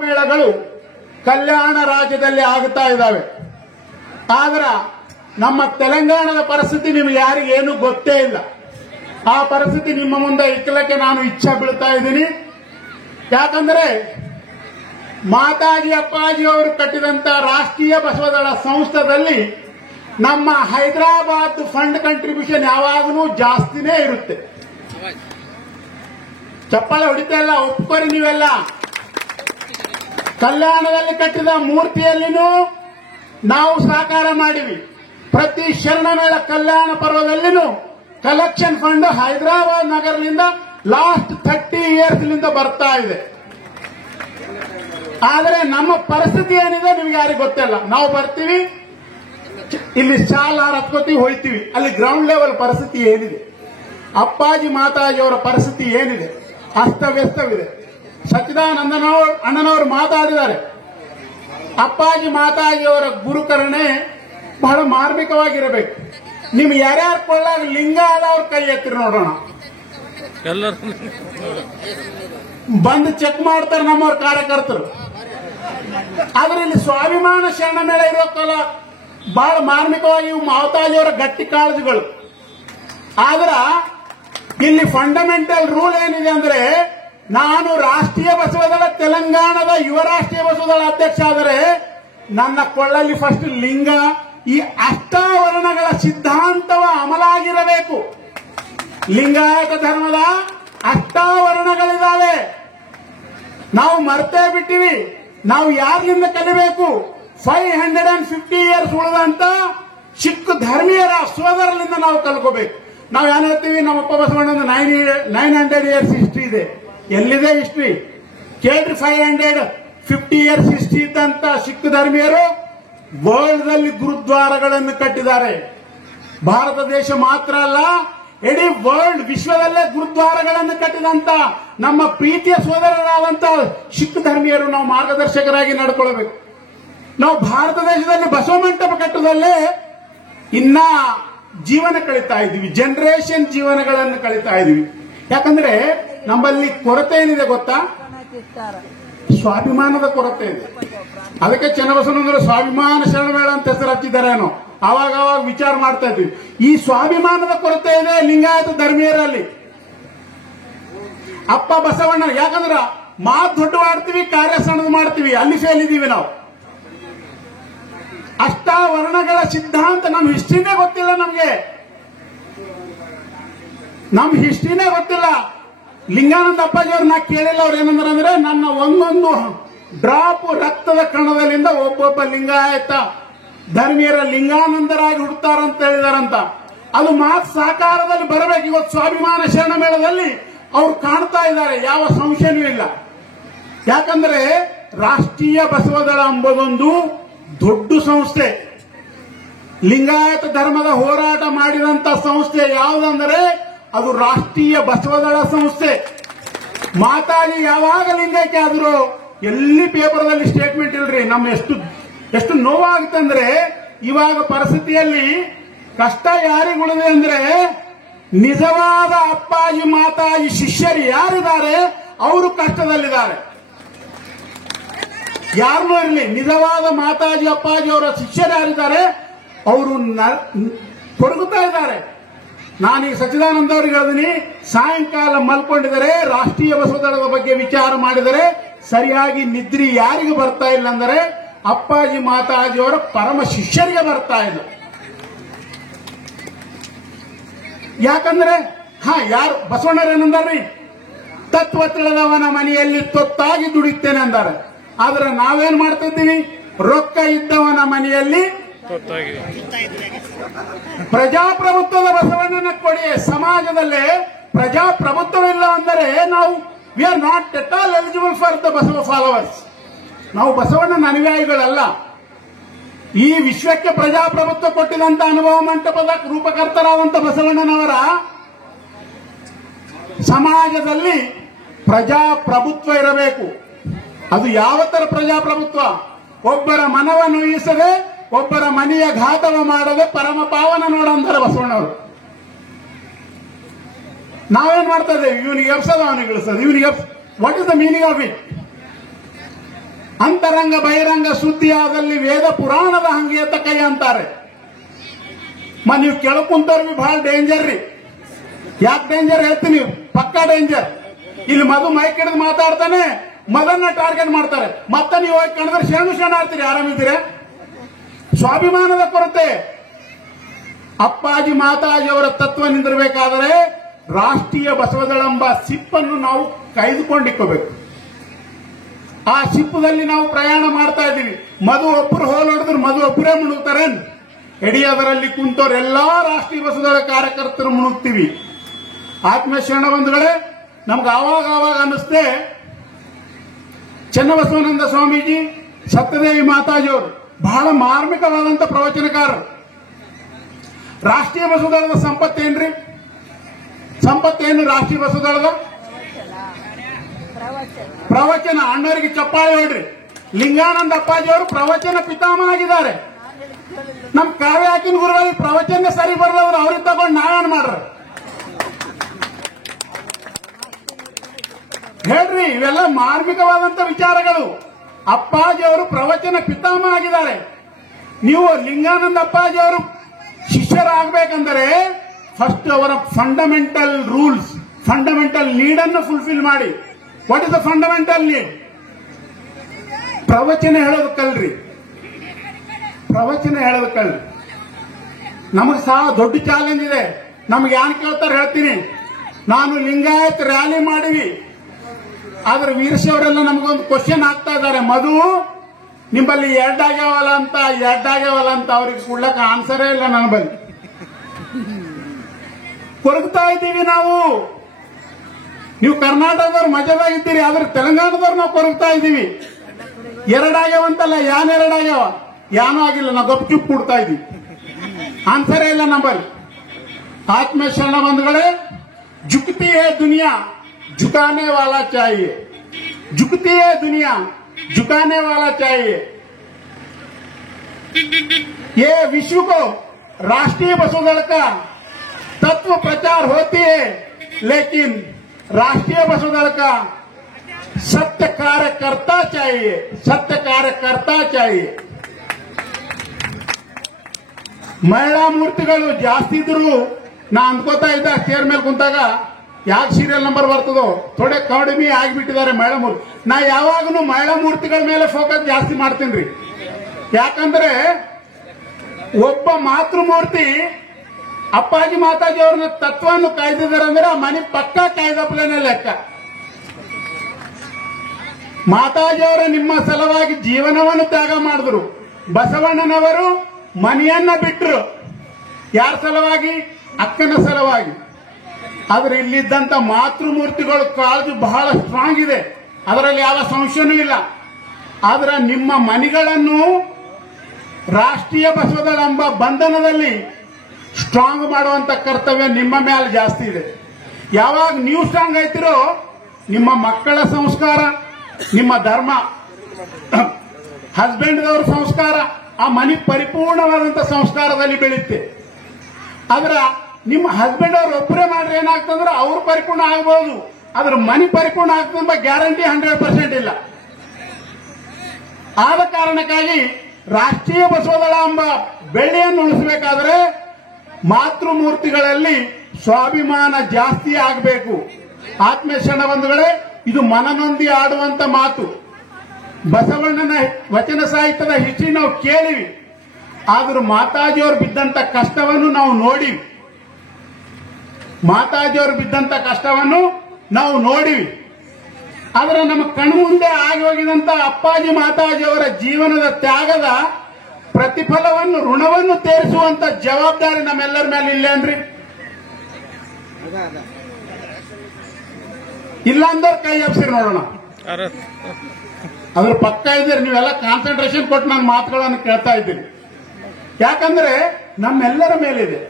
ಮೇಳಗಳು ಕಲ್ಯಾಣ ರಾಜ್ಯದಲ್ಲಿ ಆಗುತ್ತಾ ಇದ್ದಾವೆ. ಆದ್ರೆ ನಮ್ಮ ತೆಲಂಗಾಣದ ಪರಿಸ್ಥಿತಿ ನಿಮಗೆ ಯಾರಿಗೇನು ಗೊತ್ತೇ ಇಲ್ಲ. ಆ ಪರಿಸ್ಥಿತಿ ನಿಮ್ಮ ಮುಂದೆ ಇಕ್ಕಲಕ್ಕೆ ನಾನು ಇಚ್ಛೆ ಬೀಳ್ತಾ ಇದ್ದೀನಿ. ಯಾಕಂದ್ರೆ ಮಾತಾಜಿ ಅಪ್ಪಾಜಿ ಅವರು ಕಟ್ಟಿದಂತ ರಾಷ್ಟ್ರೀಯ ಬಸವದಳ ಸಂಸ್ಥೆಯಲ್ಲಿ ನಮ್ಮ ಹೈದರಾಬಾದ್ ಫಂಡ್ ಕಂಟ್ರಿಬ್ಯೂಷನ್ ಯಾವಾಗಲೂ ಜಾಸ್ತಿನೇ ಇರುತ್ತೆ. ಚಪ್ಪಾಳೆ ಹೊಡಿತಾ ಇಲ್ಲ, ಒಪ್ಕೊರಿ ನೀವೆಲ್ಲ. ಕಲ್ಯಾಣದಲ್ಲಿ ಕಟ್ಟಿದ ಮೂರ್ತಿಯಲ್ಲಿನೂ ನಾವು ಸಹಕಾರ ಮಾಡಿವಿ. ಪ್ರತಿ ಶರಣಮೇಳ ಕಲ್ಯಾಣ ಪರ್ವದಲ್ಲಿನೂ ಕಲೆಕ್ಷನ್ ಫಂಡ್ ಹೈದರಾಬಾದ್ ನಗರದಿಂದ ಲಾಸ್ಟ್ 30 ಇಯರ್ಸ್ನಿಂದ ಬರ್ತಾ ಇದೆ. ಆದರೆ ನಮ್ಮ ಪರಿಸ್ಥಿತಿ ಏನಿದೆ ನಿಮ್ಗೆ ಯಾರಿಗೂ ಗೊತ್ತಿಲ್ಲ. ನಾವು ಬರ್ತೀವಿ, ಇಲ್ಲಿ ಶಾಲ್ ಹತ್ಕೋತೀವಿ, ಹೋಯ್ತೀವಿ. ಅಲ್ಲಿ ಗ್ರೌಂಡ್ ಲೆವೆಲ್ ಪರಿಸ್ಥಿತಿ ಏನಿದೆ, ಅಪ್ಪಾಜಿ ಮಾತಾಜಿಯವರ ಪರಿಸ್ಥಿತಿ ಏನಿದೆ, ಅಸ್ತವ್ಯಸ್ತವಿದೆ. ಸಚ್ಚಿದಾನಂದ ಅಣ್ಣನವರು ಮಾತಾಡಿದ್ದಾರೆ. ಅಪ್ಪಾಜಿ ಮಾತಾಜಿಯವರ ಗುರುಕರಣೆ ಬಹಳ ಮಾರ್ಮಿಕವಾಗಿರಬೇಕು. ನಿಮ್ಗೆ ಯಾರ್ಯಾರು ಕೊಳ್ಳಾಗ ಲಿಂಗ ಆದವ್ರ ಕೈ ಎತ್ತಿರಿ ನೋಡೋಣ. ಬಂದು ಚೆಕ್ ಮಾಡ್ತಾರೆ ನಮ್ಮವ್ರ ಕಾರ್ಯಕರ್ತರು. ಆದ್ರೆ ಇಲ್ಲಿ ಸ್ವಾಭಿಮಾನ ಶರಣ ಮೇಳ ಇರೋ ಕಾಲ ಬಹಳ ಮಾರ್ಮಿಕವಾಗಿ ಮಾತಾಜಿಯವರ ಗಟ್ಟಿ ಕಾಳಜಿಗಳು. ಆದ್ರ ಇಲ್ಲಿ ಫಂಡಮೆಂಟಲ್ ರೂಲ್ ಏನಿದೆ ಅಂದ್ರೆ, ನಾನು ರಾಷ್ಟ್ರೀಯ ಬಸವದಳ ತೆಲಂಗಾಣದ ಯುವ ರಾಷ್ಟ್ರೀಯ ಬಸವದಳ ಅಧ್ಯಕ್ಷ ಆದರೆ ನನ್ನ ಕೊಳ್ಳಲ್ಲಿ ಫಸ್ಟ್ ಲಿಂಗ, ಈ ಅಷ್ಟಾವರಣಗಳ ಸಿದ್ಧಾಂತವ ಅಮಲಾಗಿರಬೇಕು. ಲಿಂಗಾಯತ ಧರ್ಮದ ಅಷ್ಟಾವರಣಗಳಿದ್ದಾವೆ, ನಾವು ಮರ್ತೇ ಬಿಟ್ಟಿವಿ. ನಾವು ಯಾರಿಂದ ಕಲಿಬೇಕು? 550 ಇಯರ್ಸ್ ಉಳಿದಂತ ಸಿಖ್ ಧರ್ಮೀಯರ ಸೋದರರಿಂದ ನಾವು ಕಲ್ಕೋಬೇಕು. ನಾವು ಏನ್ ಹೇಳ್ತೀವಿ, ನಮ್ಮಪ್ಪ ಬಸವಣ್ಣನ 900 ಇಯರ್ಸ್ ಹಿಸ್ಟ್ರಿ ಇದೆ. ಎಲ್ಲಿದೆ ಹಿಸ್ಟ್ರಿ? ಕೇಳ್ರಿ. 550 ಇಯರ್ಸ್ ಹಿಸ್ಟ್ರಿ ಇದ್ದಂತ ಸಿಖ್ ಧರ್ಮೀಯರು ವರ್ಲ್ಡ್ ನಲ್ಲಿ ಗುರುದ್ವಾರಗಳನ್ನು ಕಟ್ಟಿದ್ದಾರೆ. ಭಾರತ ದೇಶ ಮಾತ್ರ ಅಲ್ಲ, ಇಡೀ ವರ್ಲ್ಡ್ ವಿಶ್ವದಲ್ಲೇ ಗುರುದ್ವಾರಗಳನ್ನು ಕಟ್ಟಿದಂತ ನಮ್ಮ ಪ್ರೀತಿಯ ಸೋದರರಾದಂತ ಸಿಖ್ ಧರ್ಮೀಯರು ನಾವು ಮಾರ್ಗದರ್ಶಕರಾಗಿ ನಡ್ಕೊಳ್ಬೇಕು. ನಾವು ಭಾರತ ದೇಶದಲ್ಲಿ ಬಸವ ಮಂಟಪ ಕಟ್ಟುದಲ್ಲೇ ಇನ್ನ ಜೀವನ ಕಳೀತಾ ಇದ್ದೀವಿ, ಜನರೇಷನ್ ಜೀವನಗಳನ್ನು ಕಳೀತಾ ಇದ್ದೀವಿ. ಯಾಕಂದ್ರೆ ನಮ್ಮಲ್ಲಿ ಕೊರತೆ ಏನಿದೆ ಗೊತ್ತಾ? ಸ್ವಾಭಿಮಾನದ ಕೊರತೆ ಇದೆ. ಅದಕ್ಕೆ ಚನ್ನಬಸವಣ್ಣನವರು ಸ್ವಾಭಿಮಾನ ಶರಣಮೇಳ ಅಂತ ಹೆಸರು ಹಚ್ಚಿದ್ದಾರೇನೋ. ಆವಾಗ ವಿಚಾರ ಮಾಡ್ತಾ ಇದ್ವಿ. ಈ ಸ್ವಾಭಿಮಾನದ ಕೊರತೆ ಇದೆ ಲಿಂಗಾಯತ ಧರ್ಮೀಯರಲ್ಲಿ. ಅಪ್ಪ ಬಸವಣ್ಣ, ಯಾಕಂದ್ರ ಮಾತು ದೊಡ್ಡ ಮಾಡ್ತೀವಿ, ಕಾರ್ಯ ಸಣ್ಣದು ಮಾಡ್ತೀವಿ, ಅಲ್ಲಿ ಫೇಲ್ ಇದೀವಿ ನಾವು. ಅಷ್ಟಾವರಣಗಳ ಸಿದ್ಧಾಂತ ನಮ್ಮ ಹಿಸ್ಟ್ರಿನೇ ಗೊತ್ತಿಲ್ಲ. ನಮ್ ಹಿಸ್ಟ್ರಿನೇ ಗೊತ್ತಿಲ್ಲ. ಲಿಂಗಾನಂದ ಅಪ್ಪಾಜಿಯವ್ರು ನಾ ಕೇಳಿಲ್ಲ. ಅವ್ರು ಏನಂದ್ರೆ, ನನ್ನ ಒಂದೊಂದು ಡ್ರಾಪ್ ರಕ್ತದ ಕಣದಲ್ಲಿಂದ ಒಬ್ಬೊಬ್ಬ ಲಿಂಗಾಯತ ಧರ್ಮೀಯರ ಲಿಂಗಾನಂದರಾಗಿ ಹುಡ್ತಾರಂತ ಹೇಳಿದಾರಂತ. ಅದು ಮಾತು ಸಾಕಾರದಲ್ಲಿ ಬರಬೇಕು. ಇವತ್ತು ಸ್ವಾಭಿಮಾನ ಶರಣ ಮೇಳದಲ್ಲಿ ಅವ್ರು ಕಾಣ್ತಾ ಇದ್ದಾರೆ, ಯಾವ ಸಂಶಯನೂ ಇಲ್ಲ. ಯಾಕಂದ್ರೆ ರಾಷ್ಟ್ರೀಯ ಬಸವದಳ ಎಂಬುದೊಂದು ದೊಡ್ಡ ಸಂಸ್ಥೆ. ಲಿಂಗಾಯತ ಧರ್ಮದ ಹೋರಾಟ ಮಾಡಿದಂತ ಸಂಸ್ಥೆ ಯಾವುದಂದ್ರೆ ಅದು ರಾಷ್ಟ್ರೀಯ ಬಸವದಳ ಸಂಸ್ಥೆ. ಮಾತಾಜಿ ಯಾವಾಗ ಲಿಂಗೈಕ್ಯ ಆದ್ರೂ ಎಲ್ಲಿ ಪೇಪರ್ದಲ್ಲಿ ಸ್ಟೇಟ್ಮೆಂಟ್ ಇಲ್ರಿ. ನಮ್ಮ ಎಷ್ಟು ನೋವಾಗುತ್ತೆ ಅಂದ್ರೆ, ಇವಾಗ ಪರಿಸ್ಥಿತಿಯಲ್ಲಿ ಕಷ್ಟ ಯಾರಿಗುಳಿದೆ ಅಂದ್ರೆ, ನಿಜವಾದ ಅಪ್ಪಾಜಿ ಮಾತಾಜಿ ಶಿಷ್ಯರು ಯಾರಿದ್ದಾರೆ ಅವರು ಕಷ್ಟದಲ್ಲಿದ್ದಾರೆ. ಯಾರನ್ನೂ ಇರಲಿ, ನಿಜವಾದ ಮಾತಾಜಿ ಅಪ್ಪಾಜಿ ಅವರ ಶಿಷ್ಯರು ಯಾರಿದ್ದಾರೆ ಅವರು ಕೊರಗುತ್ತಾ ಇದ್ದಾರೆ. ನಾನೀಗ ಸಚ್ಚಿದಾನಂದ ಅವರಿಗೆ ಹೇಳಿದೀನಿ, ಸಾಯಂಕಾಲ ಮಲ್ಕೊಂಡಿದ್ದಾರೆ, ರಾಷ್ಟ್ರೀಯ ಬಸವದಳದ ಬಗ್ಗೆ ವಿಚಾರ ಮಾಡಿದರೆ ಸರಿಯಾಗಿ ನಿದ್ರಿ ಯಾರಿಗೂ ಬರ್ತಾ ಇಲ್ಲ ಅಂದರೆ ಅಪ್ಪಾಜಿ ಮಾತಾಜಿಯವರ ಪರಮ ಶಿಷ್ಯರಿಗೆ ಬರ್ತಾ ಇಲ್ಲ. ಯಾಕಂದ್ರೆ ಯಾರು ಬಸವಣ್ಣರೇನಂದಾರ್ರಿ, ತತ್ವ ತಿಳಿದವನ ಮನೆಯಲ್ಲಿ ತೊತ್ತಾಗಿ ದುಡಿತೇನೆ ಅಂದಾರೆ. ಆದ್ರೆ ನಾವೇನ್ ಮಾಡ್ತಾ ಇದ್ದೀವಿ? ರೊಕ್ಕ ಇದ್ದವನ ಮನೆಯಲ್ಲಿ ಪ್ರಜಾಪ್ರಭುತ್ವದ ಬಸವಣ್ಣನ ಕೊಡಿ. ಸಮಾಜದಲ್ಲೇ ಪ್ರಜಾಪ್ರಭುತ್ವವಿಲ್ಲ ಅಂದರೆ ನಾವು we are not at all eligible for the Basava followers. ನಾವು ಬಸವಣ್ಣನ ಅನುಯಾಯಿಗಳಲ್ಲ. ಈ ವಿಶ್ವಕ್ಕೆ ಪ್ರಜಾಪ್ರಭುತ್ವ ಕೊಟ್ಟಿದಂತ ಅನುಭವ ಮಂಟಪದ ರೂಪಕರ್ತರಾದಂತ ಬಸವಣ್ಣನವರ ಸಮಾಜದಲ್ಲಿ ಪ್ರಜಾಪ್ರಭುತ್ವ ಇರಬೇಕು. ಅದು ಯಾವ ತರ ಪ್ರಜಾಪ್ರಭುತ್ವ? ಒಬ್ಬರ ಮನವ ನೋಯಿಸದೆ, ಒಬ್ಬರ ಮನೆಯ ಘಾತವ ಮಾಡದೆ ಪರಮ ಪಾವನ ನೋಡಂತಾರೆ ಬಸವಣ್ಣವರು. ನಾವೇನ್ ಮಾಡ್ತಾ ಇದ್ದೇವೆ? ಇವನಿಗೆ ಎಬ್ಸೋದು, ಅವನಿಗೆ ಇಳಿಸೋದು, ಇವನಿಗೆ what is the meaning of it? ಅಂತರಂಗ ಬಹಿರಂಗ ಸುದ್ದಿಯಾದಲ್ಲಿ ವೇದ ಪುರಾಣದ ಹಂಗೇತ ಕೈ ಅಂತಾರೆ. ನೀವು ಕೆಳಕುಂತವ್ರಿಗೆ ಬಹಳ ಡೇಂಜರ್ ರೀ. ಯಾಕೆ ಡೇಂಜರ್ ಹೇಳ್ತೀನಿ, ಪಕ್ಕಾ ಡೇಂಜರ್. ಇಲ್ಲಿ ಮಧು ಮೈಕ್ ಹಿಡಿದು ಮಾತಾಡ್ತಾನೆ, ಮದನ್ನ ಟಾರ್ಗೆಟ್ ಮಾಡ್ತಾರೆ. ಮತ್ತೆ ನೀವು ಹೋಗಿ ಕಂಡ್ರೆ ಶರಣ ಆಡ್ತೀರಿ, ಆರಾಮಿದ್ದೀರ? ಸ್ವಾಭಿಮಾನದ ಕೊರತೆ. ಅಪ್ಪಾಜಿ ಮಾತಾಜಿ ಅವರ ತತ್ವ ನಿಂದಿರಬೇಕಾದರೆ ರಾಷ್ಟ್ರೀಯ ಬಸವದಳಂಬ ಸಿಪ್ಪನ್ನು ನಾವು ಕಾಯ್ದುಕೊಂಡಿಕ್ಕೋಬೇಕು. ಆ ಸಿಪ್ಪದಲ್ಲಿ ನಾವು ಪ್ರಯಾಣ ಮಾಡ್ತಾ ಇದ್ದೀವಿ. ಮಧು ಒಬ್ಬರು ಹೋಲ್ ಹೊಡೆದ್ರು ಮಧು ಒಬ್ಬರೇ ಮುಣುಗ್ತಾರೇನ್? ಇಡೀ ಅದರಲ್ಲಿ ಕುಂತವ್ರೆಲ್ಲಾ ರಾಷ್ಟ್ರೀಯ ಬಸವದಳ ಕಾರ್ಯಕರ್ತರು ಮುಣುಗ್ತೀವಿ. ಆತ್ಮೀಯ ಶರಣ ಬಂಧುಗಳೇ, ನಮ್ಗೆ ಆವಾಗ ಅನ್ನಿಸ್ತೆ ಚನ್ನಬಸವಾನಂದ ಸ್ವಾಮೀಜಿ, ಸತ್ಯದೇವಿ ಮಾತಾಜಿಯವರು ಬಹಳ ಮಾರ್ಮಿಕವಾದಂತ ಪ್ರವಚನಕಾರರು. ರಾಷ್ಟ್ರೀಯ ಬಸವದಳದ ಸಂಪತ್ತೇನ್ರಿ? ಸಂಪತ್ತೇನು ರಾಷ್ಟ್ರೀಯ ಬಸವದಳದ? ಪ್ರವಚನ. ಅಣ್ಣವರಿಗೆ ಚಪ್ಪಾಳೆ ಹೊಡ್ರಿ. ಲಿಂಗಾನಂದ ಅಪ್ಪಾಜಿ ಅವರು ಪ್ರವಚನ ಪಿತಾಮಹ ಆಗಿದ್ದಾರೆ. ನಮ್ ಕಾವ್ಯ ಹಾಕಿನ ಗುರುಗಳಿಗೆ ಪ್ರವಚನ ಸರಿ ಬರದವ್ರು ಅವ್ರಿಗೆ ತಗೊಂಡು ನಾವೇನ್ ಮಾಡ್ರ ಹೇಳ್ರಿ? ಇವೆಲ್ಲ ಮಾರ್ಮಿಕವಾದಂತ ವಿಚಾರಗಳು. ಅಪ್ಪಾಜಿ ಅವರು ಪ್ರವಚನ ಪಿತಾಮಹ ಆಗಿದ್ದಾರೆ. ನೀವು ಲಿಂಗಾನಂದ ಅಪ್ಪಾಜಿ ಅವರು ಶಿಷ್ಯರಾಗಬೇಕಂದರೆ ಫಸ್ಟ್ ಅವರ ಫಂಡಮೆಂಟಲ್ ರೂಲ್ಸ್, ಫಂಡಮೆಂಟಲ್ ನೀಡ್ ಅನ್ನು ಫುಲ್ಫಿಲ್ ಮಾಡಿ. What is the fundamental need? ಪ್ರವಚನ ಹೇಳೋದು ಕಲ್ರಿ, ಪ್ರವಚನ ಹೇಳೋದು ಕಲ್ರಿ. ನಮಗೆ ಸಹ ದೊಡ್ಡ ಚಾಲೆಂಜ್ ಇದೆ. ನಮ್ಗೆ ಯಾನ್ ಕೇಳ್ತಾರೆ ಹೇಳ್ತೀನಿ. ನಾನು ಲಿಂಗಾಯತ್ ರ್ಯಾಲಿ ಮಾಡಿವಿ, ಆದ್ರೆ ವೀರಶ್ ಅವರೆಲ್ಲ ನಮಗೊಂದು ಕ್ವಶನ್ ಹಾಕ್ತಾ ಇದ್ದಾರೆ, ಮಧು ನಿಮ್ಮಲ್ಲಿ ಎರಡಾಗ್ಯಾವಲ್ಲ ಅಂತ ಅವ್ರಿಗೆ ಕೊಡ್ಲಕ್ಕ ಆನ್ಸರೇ ಇಲ್ಲ ನನ್ನ ಬಳಿ. ಕೊರಗ್ತಾ ಇದ್ದೀವಿ ನಾವು. ನೀವು ಕರ್ನಾಟಕದವ್ರು ಮಜದಾಗಿದ್ದೀರಿ, ಆದ್ರೆ ತೆಲಂಗಾಣದವ್ರು ನಾವು ಕೊರಗ್ತಾ ಇದ್ದೀವಿ. ಎರಡಾಗ್ಯಾವಂತಲ್ಲ, ಎರಡಾಗ್ಯಾವ? ಯಾನೂ ಆಗಿಲ್ಲ, ನಾವು ಗಪ್ ಚುಪ್ ಕೊಡ್ತಾ ಇದ್ದೀವಿ. ಆನ್ಸರೇ ಇಲ್ಲ ನಂಬಲ್ಲಿ. ಆತ್ಮೀಯ ಶರಣ ಬಂಧುಗಳೇ, झुकती है दुनिया झुकाने वाला चाहिए, झुकती है दुनिया झुकाने वाला चाहिए. ये विश्व को राष्ट्रीय बसवदल का तत्व प्रचार होती है, लेकिन राष्ट्रीय बसवदल का सत्य कार्यकर्ता चाहिए, सत्य कार्यकर्ता चाहिए. ಮಹಿಳಾ ಮೂರ್ತಿಗಳು ಜಾಸ್ತಿ ಇದ್ರು ನಾ ಅಂದ್ಕೋತಾ ಇದ್ದ ಚೇರ್ ಮೇಲೆ ಕುಂತಾಗ ಯಾಕೆ ಸೀರಿಯಲ್ ನಂಬರ್ ಬರ್ತದೋ, ಥೋಡೆ ಕಡಿಮೆ ಆಗಿಬಿಟ್ಟಿದ್ದಾರೆ ಮಹಿಳಾ ಮೂರ್ತಿ. ನಾ ಯಾವಾಗಲೂ ಮಹಿಳಾ ಮೂರ್ತಿಗಳ ಮೇಲೆ ಫೋಕಸ್ ಜಾಸ್ತಿ ಮಾಡ್ತೀನಿ. ಯಾಕಂದ್ರೆ ಒಬ್ಬ ಮಾತೃಮೂರ್ತಿ ಅಪ್ಪಾಜಿ ಮಾತಾಜಿ ಅವ್ರನ್ನ ತತ್ವವನ್ನು ಕಾಯ್ದಿದ್ದಾರೆ ಅಂದ್ರೆ ಆ ಮನೆ ಪಕ್ಕ ಕಾಯ್ದಪ್ಪಲೇನೆ ಲೆಕ್ಕ. ಮಾತಾಜಿ ಅವರು ನಿಮ್ಮ ಸಲುವಾಗಿ ಜೀವನವನ್ನು ತ್ಯಾಗ ಮಾಡಿದ್ರು. ಬಸವಣ್ಣನವರು ಮನೆಯನ್ನ ಬಿಟ್ಟರು. ಯಾರ ಸಲುವಾಗಿ? ಅಕ್ಕನ ಸಲುವಾಗಿ. ಆದ್ರೆ ಇಲ್ಲಿದ್ದಂತ ಮಾತೃಮೂರ್ತಿಗಳು ಕಾಳಜಿ ಬಹಳ ಸ್ಟ್ರಾಂಗ್ ಇದೆ, ಅದರಲ್ಲಿ ಯಾವ ಸಂಶಯನೂ ಇಲ್ಲ. ಆದ್ರೆ ನಿಮ್ಮ ಮನೆಗಳನ್ನು ರಾಷ್ಟ್ರೀಯ ಬಸವದಳ ಎಂಬ ಬಂಧನದಲ್ಲಿ ಸ್ಟ್ರಾಂಗ್ ಮಾಡುವಂತ ಕರ್ತವ್ಯ ನಿಮ್ಮ ಮೇಲೆ ಜಾಸ್ತಿ ಇದೆ. ಯಾವಾಗ ನೀವು ಸ್ಟ್ರಾಂಗ್ ಆಯ್ತಿರೋ ನಿಮ್ಮ ಮಕ್ಕಳ ಸಂಸ್ಕಾರ, ನಿಮ್ಮ ಧರ್ಮ, ಹಸ್ಬೆಂಡ್ ದವರ ಸಂಸ್ಕಾರ, ಆ ಮನೆ ಪರಿಪೂರ್ಣವಾದಂತ ಸಂಸ್ಕಾರದಲ್ಲಿ ಬೆಳೆಯುತ್ತೆ. ಆದ್ರ ನಿಮ್ಮ ಹಸ್ಬೆಂಡ್ ಅವ್ರು ಒಬ್ಬರೇ ಮಾಡ್ರೆ ಏನಾಗ್ತಂದ್ರೆ ಅವ್ರು ಪರಿಪೂರ್ಣ ಆಗ್ಬಹುದು, ಆದ್ರೆ ಮನೆ ಪರಿಪೂರ್ಣ ಆಗ್ತದೆ ಗ್ಯಾರಂಟಿ 100% ಇಲ್ಲ. ಆದ ಕಾರಣಕ್ಕಾಗಿ ರಾಷ್ಟ್ರೀಯ ಬಸವದಳ ಎಂಬ ಬೆಳ್ಳಿಯನ್ನು ಉಳಿಸಬೇಕಾದ್ರೆ ಮಾತೃಮೂರ್ತಿಗಳಲ್ಲಿ ಸ್ವಾಭಿಮಾನ ಜಾಸ್ತಿ ಆಗಬೇಕು. ಆತ್ಮೀಯ ಶರಣ ಬಂಧುಗಳೇ, ಇದು ಮನನೊಂದಿ ಆಡುವಂತ ಮಾತು. ಬಸವಣ್ಣನ ವಚನ ಸಾಹಿತ್ಯದ ಹಿಸ್ಟ್ರಿ ನಾವು ಕೇಳಿವಿ, ಆದ್ರೂ ಮಾತಾಜಿಯವರು ಬಿದ್ದಂತ ಕಷ್ಟವನ್ನು ನಾವು ನೋಡಿವಿ. ಮಾತಾಜಿಯವರು ಬಿದ್ದಂತ ಕಷ್ಟವನ್ನು ನಾವು ನೋಡಿವಿ. ಆದ್ರೆ ನಮ್ಮ ಕಣ್ಮುಂದೆ ಆಗಿ ಹೋಗಿದಂತ ಅಪ್ಪಾಜಿ ಮಾತಾಜಿಯವರ ಜೀವನದ ತ್ಯಾಗದ ಪ್ರತಿಫಲವನ್ನು, ಋಣವನ್ನು ತೀರಿಸುವಂತ ಜವಾಬ್ದಾರಿ ನಮ್ಮೆಲ್ಲರ ಮೇಲೆ ಇಲ್ಲೇನ್ರಿ? ಇಲ್ಲ ಅಂದ್ರೆ ಕೈ ಎಬ್ಸಿರಿ ನೋಡೋಣ. ಅದ್ರ ಪಕ್ಕ ಇದ್ದೀರಿ ನೀವೆಲ್ಲ. ಕಾನ್ಸಂಟ್ರೇಷನ್ ಕೊಟ್ಟು ನನ್ನ ಮಾತುಗಳನ್ನು ಕೇಳ್ತಾ ಇದ್ದೀರಿ. ಯಾಕಂದ್ರೆ ನಮ್ಮೆಲ್ಲರ ಮೇಲಿದೆ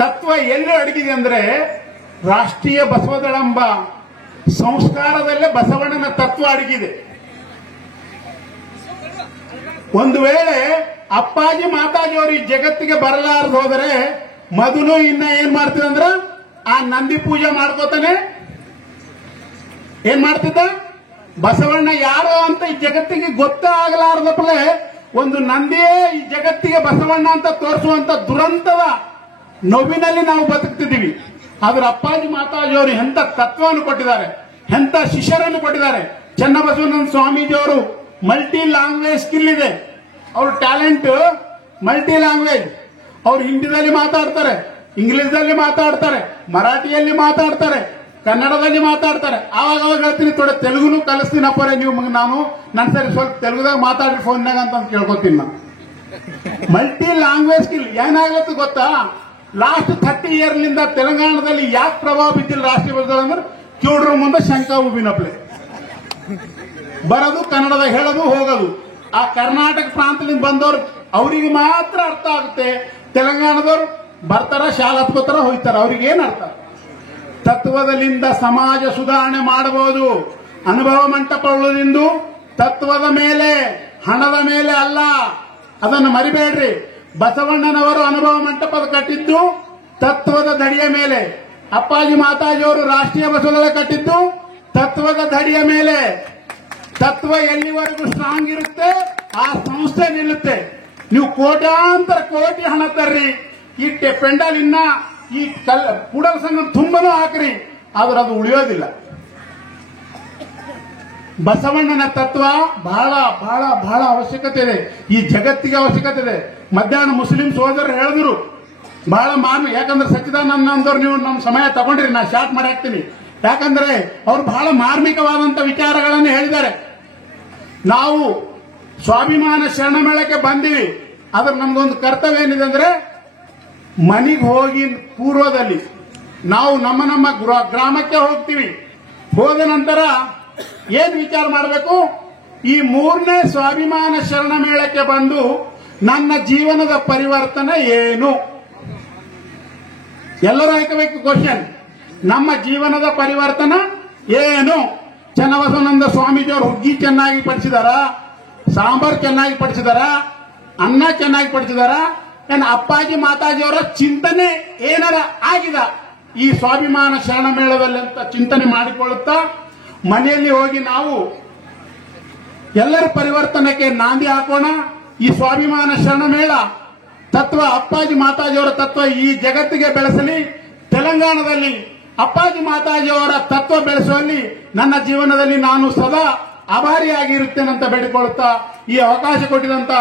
ತತ್ವ. ಎಲ್ಲಿ ಅಡಗಿದೆ ಅಂದ್ರೆ ರಾಷ್ಟ್ರೀಯ ಬಸವದಳ ಎಂಬ ಸಂಸ್ಕಾರದಲ್ಲೇ ಬಸವಣ್ಣನ ತತ್ವ ಅಡಗಿದೆ. ಒಂದು ವೇಳೆ ಅಪ್ಪಾಜಿ ಮಾತಾಜಿಯವರು ಈ ಜಗತ್ತಿಗೆ ಬರಲಾರದು ಹೋದರೆ ಮಧುನು ಇನ್ನ ಏನ್ ಮಾಡ್ತಿದಂದ್ರ ಆ ನಂದಿ ಪೂಜೆ ಮಾಡ್ಕೋತಾನೆ. ಏನ್ ಮಾಡ್ತಿದ್ದ? ಬಸವಣ್ಣ ಯಾರು ಅಂತ ಈ ಜಗತ್ತಿಗೆ ಗೊತ್ತಾಗಲಾರದಪ್ಪಲೆ ಒಂದು ನಂದಿಯೇ ಈ ಜಗತ್ತಿಗೆ ಬಸವಣ್ಣ ಅಂತ ತೋರಿಸುವಂತ ದುರಂತದ ನೋವಿನಲ್ಲಿ ನಾವು ಬದುಕ್ತಿದ್ದೀವಿ. ಆದ್ರೆ ಅಪ್ಪಾಜಿ ಮಾತಾಜಿಯವರು ಎಂತ ತತ್ವವನ್ನು ಕೊಟ್ಟಿದ್ದಾರೆ, ಎಂತ ಶಿಷ್ಯರನ್ನು ಕೊಟ್ಟಿದ್ದಾರೆ. ಚನ್ನಬಸವನಂದ ಸ್ವಾಮೀಜಿಯವರು ಮಲ್ಟಿ ಲ್ಯಾಂಗ್ವೇಜ್ ಸ್ಕಿಲ್ ಇದೆ, ಅವ್ರ ಟ್ಯಾಲೆಂಟ್ ಮಲ್ಟಿ ಲ್ಯಾಂಗ್ವೇಜ್. ಅವ್ರು ಹಿಂದಿದಲ್ಲಿ ಮಾತಾಡ್ತಾರೆ, ಇಂಗ್ಲಿಷ್ದಲ್ಲಿ ಮಾತಾಡ್ತಾರೆ, ಮರಾಠಿಯಲ್ಲಿ ಮಾತಾಡ್ತಾರೆ, ಕನ್ನಡದಲ್ಲಿ ಮಾತಾಡ್ತಾರೆ. ಆವಾಗ ಹೇಳ್ತೀನಿ ಥೋಡೆ ತೆಲುಗುನು ಕಲಿಸ್ತೀನಪ್ಪರೆ ನೀವು ನಾನು ನನ್ನ ಸರಿ ಸ್ವಲ್ಪ ತೆಲುಗುದಾಗ ಮಾತಾಡ್ರಿ ಫೋನ್ನಾಗ ಅಂತ ಕೇಳ್ಕೊತೀನಿ ನಾನು. ಮಲ್ಟಿ ಲ್ಯಾಂಗ್ವೇಜ್ ಸ್ಕಿಲ್ ಏನಾಗ್ಲತ್ತು ಗೊತ್ತಾ? ಲಾಸ್ಟ್ 30 ಇಯರ್ನಿಂದ ತೆಲಂಗಾಣದಲ್ಲಿ ಯಾಕೆ ಪ್ರಭಾವ ಬಿದ್ದಿಲ್ಲ ರಾಷ್ಟ್ರೀಯ ಬಸವ ಅಂದ್ರೆ ಕಿವುಡ್ರ ಮುಂದೆ ಶಂಕ ಹೂವಿನಪ್ಲೆ ಬರೋದು, ಕನ್ನಡದ ಹೇಳೋದು ಹೋಗೋದು. ಆ ಕರ್ನಾಟಕ ಪ್ರಾಂತದಿಂದ ಬಂದವರು ಅವರಿಗೆ ಮಾತ್ರ ಅರ್ಥ ಆಗುತ್ತೆ. ತೆಲಂಗಾಣದವ್ರು ಬರ್ತಾರ, ಶಾಲಾ ಹತ್ಕೋತಾರ, ಹೋಗ್ತಾರ, ಅವ್ರಿಗೆ ಏನ್ ಅರ್ಥ? ತತ್ವದಲ್ಲಿಂದ ಸಮಾಜ ಸುಧಾರಣೆ ಮಾಡಬಹುದು. ಅನುಭವ ಮಂಟಪದಿಂದ ತತ್ವದ ಮೇಲೆ, ಹಣದ ಮೇಲೆ ಅಲ್ಲ, ಅದನ್ನು ಮರಿಬೇಡ್ರಿ. ಬಸವಣ್ಣನವರು ಅನುಭವ ಮಂಟಪದ ಕಟ್ಟಿದ್ದು ತತ್ವದ ದಡಿಯ ಮೇಲೆ. ಅಪ್ಪಾಜಿ ಮಾತಾಜಿಯವರು ರಾಷ್ಟ್ರೀಯ ಬಸವದಳ ಕಟ್ಟಿದ್ದು ತತ್ವದ ದಡಿಯ ಮೇಲೆ. ತತ್ವ ಎಲ್ಲಿವರೆಗೂ ಸ್ಟ್ರಾಂಗ್ ಇರುತ್ತೆ ಆ ಸಂಸ್ಥೆ ನಿಲ್ಲುತ್ತೆ. ನೀವು ಕೋಟ್ಯಾಂತರ ಕೋಟಿ ಹಣ ತರ್ರಿ, ಈ ಪೆಂಡಲ್ ಇನ್ನ ಈ ಕೂಡಲ ಸಂಘ ತುಂಬನೂ ಹಾಕ್ರಿ, ಆದ್ರೆ ಅದು ಉಳಿಯೋದಿಲ್ಲ. ಬಸವಣ್ಣನ ತತ್ವ ಬಹಳ ಬಹಳ ಬಹಳ ಅವಶ್ಯಕತೆ ಇದೆ, ಈ ಜಗತ್ತಿಗೆ ಅವಶ್ಯಕತೆ ಇದೆ. ಮಧ್ಯಾಹ್ನ ಮುಸ್ಲಿಂ ಸೋದರರು ಹೇಳಿದ್ರು ಬಹಳ ಯಾಕಂದ್ರೆ ಸಚ್ಚಿದಾನಂದವ್ರು ನೀವು ನಮ್ಮ ಸಮಯ ತಗೊಂಡ್ರಿ, ನಾ ಶಾರ್ಟ್ ಮಾಡಿ ಹಾಕ್ತೀನಿ. ಯಾಕಂದ್ರೆ ಅವರು ಬಹಳ ಮಾರ್ಮಿಕವಾದಂತ ವಿಚಾರಗಳನ್ನು ಹೇಳಿದ್ದಾರೆ. ನಾವು ಸ್ವಾಭಿಮಾನ ಶರಣಮೇಳಕ್ಕೆ ಬಂದಿವಿ, ಆದ್ರೆ ನಮ್ದೊಂದು ಕರ್ತವ್ಯ ಏನಿದೆ ಅಂದ್ರೆ ಮನೆಗೆ ಹೋಗಿ ಪೂರ್ವದಲ್ಲಿ ನಾವು ನಮ್ಮ ನಮ್ಮ ಗ್ರಾಮಕ್ಕೆ ಹೋಗ್ತೀವಿ. ಹೋದ ನಂತರ ಏನ್ ವಿಚಾರ ಮಾಡಬೇಕು? ಈ 3ನೇ ಸ್ವಾಭಿಮಾನ ಶರಣ ಮೇಳಕ್ಕೆ ಬಂದು ನನ್ನ ಜೀವನದ ಪರಿವರ್ತನೆ ಏನು? ಎಲ್ಲರೂ ಹಾಕಬೇಕು ಕ್ವಶನ್. ನಮ್ಮ ಜೀವನದ ಪರಿವರ್ತನೆ ಏನು? ಚನ್ನಬಸವನಂದ ಸ್ವಾಮೀಜಿಯವರು ಹುಗ್ಗಿ ಚೆನ್ನಾಗಿ ಪಡಿಸಿದಾರ, ಸಾಂಬಾರ್ ಚೆನ್ನಾಗಿ ಪಡಿಸಿದಾರ, ಅನ್ನ ಚೆನ್ನಾಗಿ ಪಡಿಸಿದಾರ? ಏನ್ ಅಪ್ಪಾಜಿ ಮಾತಾಜಿಯವರ ಚಿಂತನೆ ಏನಾರ ಆಗಿದೆ ಈ ಸ್ವಾಭಿಮಾನ ಶರಣ ಮೇಳದಲ್ಲಿ ಅಂತ ಚಿಂತನೆ ಮಾಡಿಕೊಳ್ಳುತ್ತಾ ಮನೆಯಲ್ಲಿ ಹೋಗಿ ನಾವು ಎಲ್ಲರ ಪರಿವರ್ತನೆಗೆ ನಾಂದಿ ಹಾಕೋಣ. ಈ ಸ್ವಾಭಿಮಾನ ಶರಣ ಮೇಳ ತತ್ವ, ಅಪ್ಪಾಜಿ ಮಾತಾಜಿಯವರ ತತ್ವ ಈ ಜಗತ್ತಿಗೆ ಬೆಳೆಸಲಿ. ತೆಲಂಗಾಣದಲ್ಲಿ ಅಪ್ಪಾಜಿ ಮಾತಾಜಿಯವರ ತತ್ವ ಬೆಳೆಸುವಲ್ಲಿ ನನ್ನ ಜೀವನದಲ್ಲಿ ನಾನು ಸದಾ ಆಭಾರಿಯಾಗಿರುತ್ತೇನೆ ಅಂತ ಬೇಡಿಕೊಳ್ಳುತ್ತಾ ಈ ಅವಕಾಶ ಕೊಟ್ಟಿದಂತ